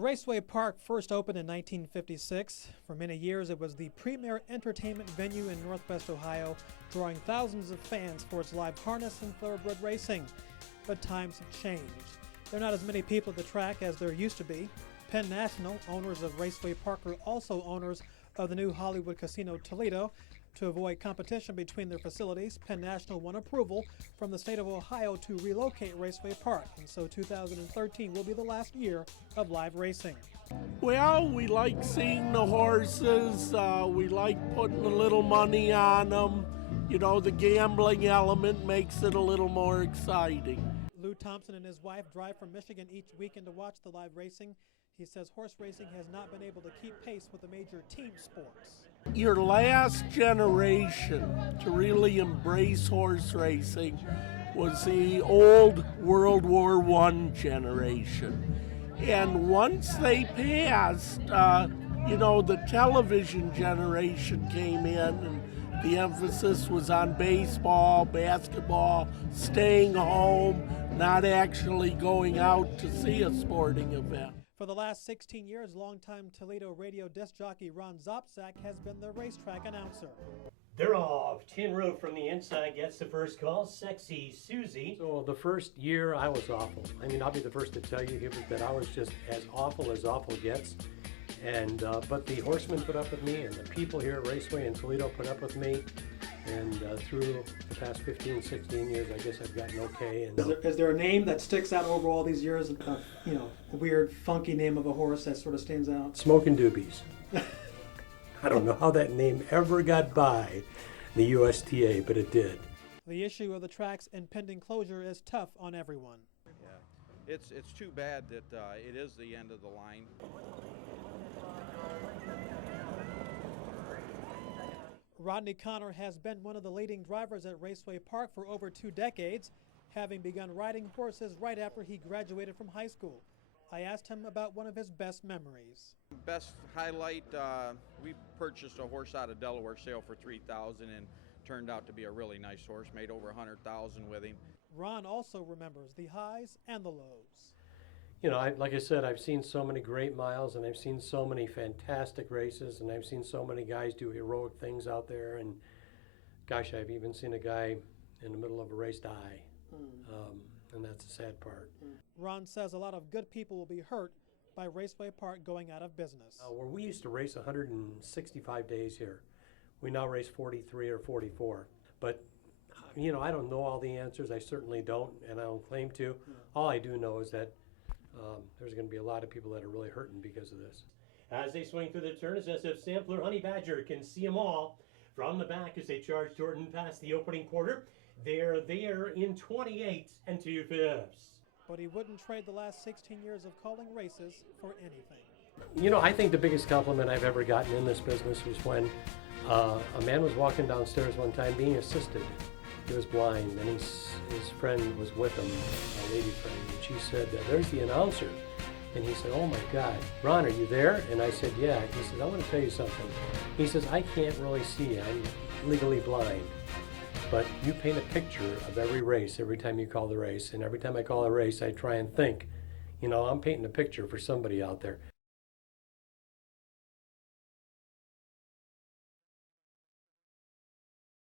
Raceway Park first opened in 1956. For many years, it was the premier entertainment venue in Northwest Ohio, drawing thousands of fans for its live harness and thoroughbred racing. But times have changed. There are not as many people at the track as there used to be. Penn National, owners of Raceway Park, are also owners of the new Hollywood casino Toledo. To avoid competition between their facilities, Penn National won approval from the state of Ohio to relocate Raceway Park, and so 2013 will be the last year of live racing. Well, we like seeing the horses. We like putting a little money on them. You know, the gambling element makes it a little more exciting. Lou Thompson and his wife drive from Michigan each weekend to watch the live racing. He says horse racing has not been able to keep pace with the major team sports. Your last generation to really embrace horse racing was the old World War I generation. And once they passed, the television generation came in, and the emphasis was on baseball, basketball, staying home, not actually going out to see a sporting event. For the last 16 years, longtime Toledo radio disc jockey Ron Zopczak has been the racetrack announcer. They're off. Tin Roof from the inside gets the first call. Sexy Susie. So the first year I was awful. I mean, I'll be the first to tell you, Hubert, that I was just as awful gets. And but the horsemen put up with me, and the people here at Raceway in Toledo put up with me. And through the past 15, 16 years, I guess I've gotten okay. And is there a name that sticks out over all these years? A weird, funky name of a horse that sort of stands out? Smoking Doobies. I don't know how that name ever got by the USTA, but it did. The issue of the track's impending closure is tough on everyone. Yeah, it's too bad that it is the end of the line. Rodney Connor has been one of the leading drivers at Raceway Park for over 2 decades, having begun riding horses right after he graduated from high school. I asked him about one of his best memories. Best highlight, we purchased a horse out of Delaware sale for $3,000 and turned out to be a really nice horse, made over $100,000 with him. Ron also remembers the highs and the lows. You know, like I said, I've seen so many great miles, and I've seen so many fantastic races, and I've seen so many guys do heroic things out there. And gosh, I've even seen a guy in the middle of a race die, and that's the sad part. Ron says a lot of good people will be hurt by Raceway Park going out of business. Where we used to race 165 days here, we now race 43 or 44. But you know, I don't know all the answers. I certainly don't, and I don't claim to. All I do know is that there's going to be a lot of people that are really hurting because of this. As they swing through the turn, it's as if Sampler Honey Badger can see them all from the back as they charge Jordan past the opening quarter. They're there in 28 2/5. But he wouldn't trade the last 16 years of calling races for anything. You know, I think the biggest compliment I've ever gotten in this business was when a man was walking downstairs one time being assisted. He was blind, and his friend was with him, a lady friend, and she said, "There's the announcer." And he said, "Oh my God, Ron, are you there?" And I said, "Yeah." He said, "I want to tell you something." He says, "I can't really see. I'm legally blind. But you paint a picture of every race every time you call the race. And every time I call a race, I try and think, you know, I'm painting a picture for somebody out there."